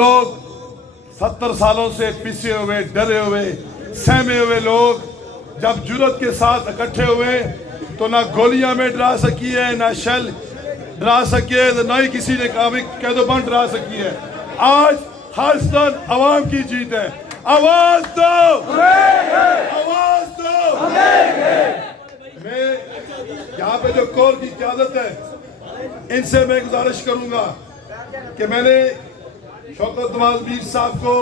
लोग 70 सालों से पिसे हुए, डरे हुए, सहमे हुए लोग जब जुर्रत के साथ इकट्ठे हुए तो ना गोलियां में डरा सकी है, ना शेल डरा सकी है, ना ही किसी ने कैदोबंद डरा सकी है। आज खालिस्तान अवाम की जीत है। आवाज दो, आवाज दो। मैं यहाँ पे जो कोर की क़यादत है इनसे मैं गुजारिश करूंगा कि मैंने शौकत नवाज मीर साहब को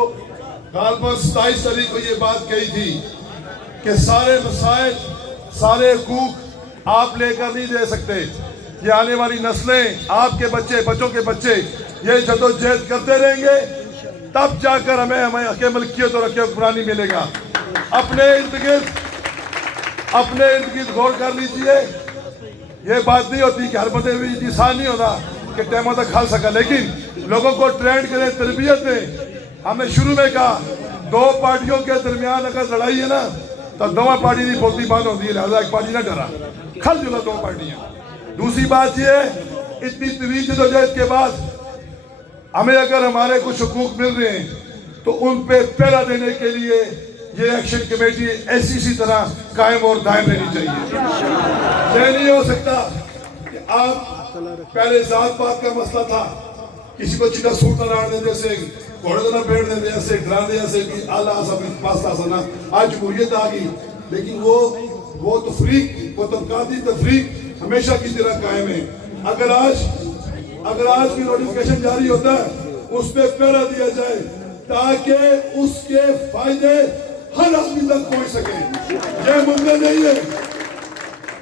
गालबन 27 तारीख को ये बात कही थी कि सारे मसाइल, सारे हकूक आप लेकर नहीं दे सकते। ये आने वाली नस्लें, आपके बच्चे, बच्चों के बच्चे ये जदोजहद करते रहेंगे, तब जाकर हमें हक मलकियत और हक हुक्मरानी मिलेगा। अपने इर्द गिर्द गौर कर लीजिए। ये बात नहीं होती कि हर बंदे भी इंसान नहीं होता कि टाइमों तक खा सका, लेकिन लोगों को ट्रेंड करें, तरबियत दें। हमने शुरू में कहा दो पार्टियों के दरमियान अगर लड़ाई है ना तो दोनों पार्टी की बोलती बंद होती है, लिहाजा एक पार्टी ना डरा, खल जुला दो पार्टियां। दूसरी बात ये है, इतनी तवील जदोजहद के बाद हमें अगर हमारे कुछ हुकूक मिल रहे हैं तो उन पे पहरा देने के लिए ये एक्शन कमेटी इसी तरह कायम और दायम रहनी चाहिए। ये नहीं हो सकता कि आप पहले जात पात का मसला था, किसी को चिटा सूट न डालने जैसे, घोड़े न बैठने जैसे, डराने जैसे कि आला पास्ता आज जमहूरियत आ गई, लेकिन वो तफरीक, वो तबकाती तफरीक हमेशा की तरह कायम है। अगर आज की नोटिफिकेशन जारी होता है उस पर पहरा दिया जाए ताकि उसके फायदे हर आदमी तक पहुंच सके। यह मुमकिन नहीं है।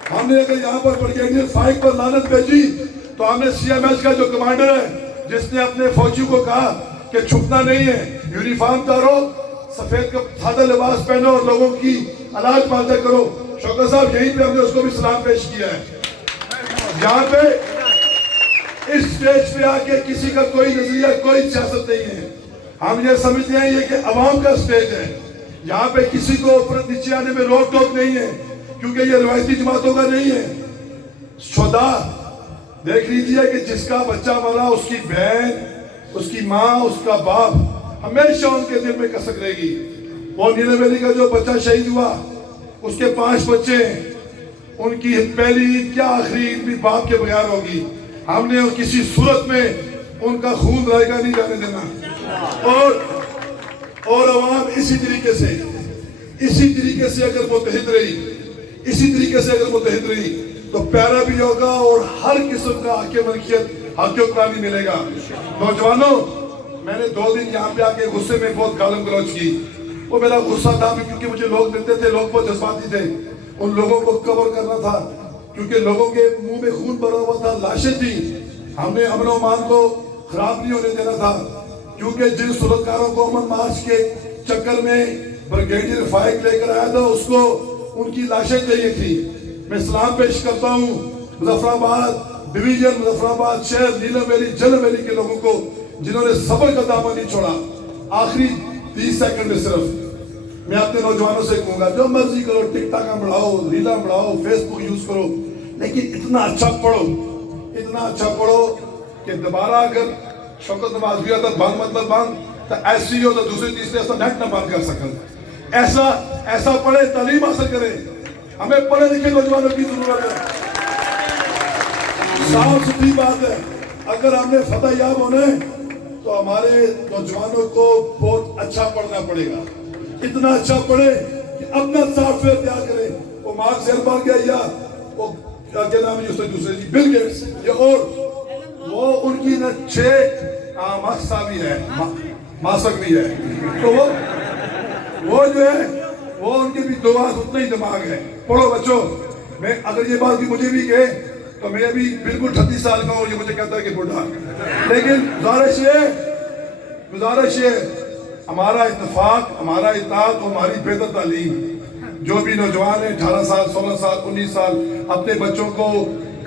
हमने अगर यहाँ पर ब्रिगेडियर फाइक पर लानत भेजी तो हमने CMH का जो कमांडर है जिसने अपने फौजियों को कहा कि छुपना नहीं है, यूनिफॉर्म उतारो, सफेद का सादा लिबास पहनो और लोगों की अनाज पालता करो, शौकत साहब यहीं पे हमने उसको भी सलाम पेश किया है। यहाँ पे इस स्टेज पे आके किसी का कोई नजरिया, कोई सियासत नहीं है। हम ये समझते हैं ये कि अवाम का स्टेज है, यहाँ पे किसी को ऊपर नीचे आने में रोक टोक नहीं है, क्योंकि ये रवायती जमातों का नहीं है। शुदा देख लीजिए कि जिसका बच्चा मरा उसकी बहन, उसकी माँ, उसका बाप हमेशा उनके दिल में कसक रहेगी। और नीलम का जो बच्चा शहीद हुआ उसके 5 बच्चे हैं, उनकी पहली ईद क्या आखिरी ईद भी बाप के बगैर होगी। हमने किसी सूरत में उनका खून रायगा नहीं जाने देना। और अवाम इसी तरीके से अगर मुत्तहिद रही तो प्यारा भी होगा और हर किस्म का हक मलकियत, हक हुक्मरानी मिलेगा। नौजवानों, मैंने 2 दिन यहाँ पे आके गुस्से में बहुत गालम गलौज की। वो मेरा गुस्सा था क्योंकि मुझे लोग मिलते थे, लोग बहुत जज्बाती थे, उन लोगों को कवर करना था क्योंकि लोगों के मुंह में खून भरा हुआ था, लाशें थी। हमने अमन और मान को खराब नहीं होने देना था, क्योंकि जिन सूरतकारों को अमन मार्च के चक्कर में ब्रिगेडियर फाइक लेकर आया था उसको उनकी लाशें चाहिए थी। मैं सलाम पेश करता हूँ मुजफ्फराबाद डिवीजन, मुजफ्फराबाद शहर, नीलम वैली, जलम वैली के लोगों को जिन्होंने सबर का दामन नहीं छोड़ा। आखिरी 30 सेकंड में सिर्फ मैं अपने नौजवानों से कहूंगा, जो मर्जी करो, टिकटॉक बढ़ाओ, रीला बढ़ाओ, फेसबुक यूज करो, लेकिन इतना अच्छा पढ़ो कि दोबारा अगर शौकत नवाज भी आता बंद मतलब बंद तो ऐसी हो तो दूसरे तीसरे ऐसा नेट न बंद कर सकते। ऐसा पढ़े, तालीम हासिल करे। हमें पढ़े लिखे नौजवानों की जरूरत है। साफ सुथरी बात है, अगर हमने फतह याब होने तो हमारे नौजवानों को बहुत अच्छा पढ़ना पड़ेगा। इतना अच्छा पढ़े कि अपना सॉफ्टवेयर तैयार करे। वो मार्क ज़करबर्ग या वो क्या नाम है दूसरे जी, बिल गेट्स, या और वो उनकी न 6 मास्क है, मासक भी है, तो वो जो है वो उनके भी 2 हाथ उतना ही दिमाग है। पढ़ो बच्चों। मैं अगर ये बात की मुझे भी कहे तो मैं अभी बिल्कुल 38 साल का हूँ, ये मुझे कहता है कि बुढ़ा, लेकिन गुजारिश ये हमारा इत्तेफाक, हमारा इत्तेहाद, हमारी बेहतर तालीम। जो भी नौजवान है 18 साल, 16 साल, 19 साल, अपने बच्चों को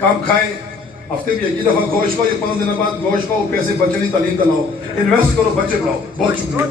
कम खाएं, हफ्ते में 1 दफा गोश्त को, 15 दिन बाद गोश्त को, पैसे बच्चे की तालीम दिलाओ, इन्वेस्ट करो, बच्चे पढ़ाओ। बहुत शुक्रिया।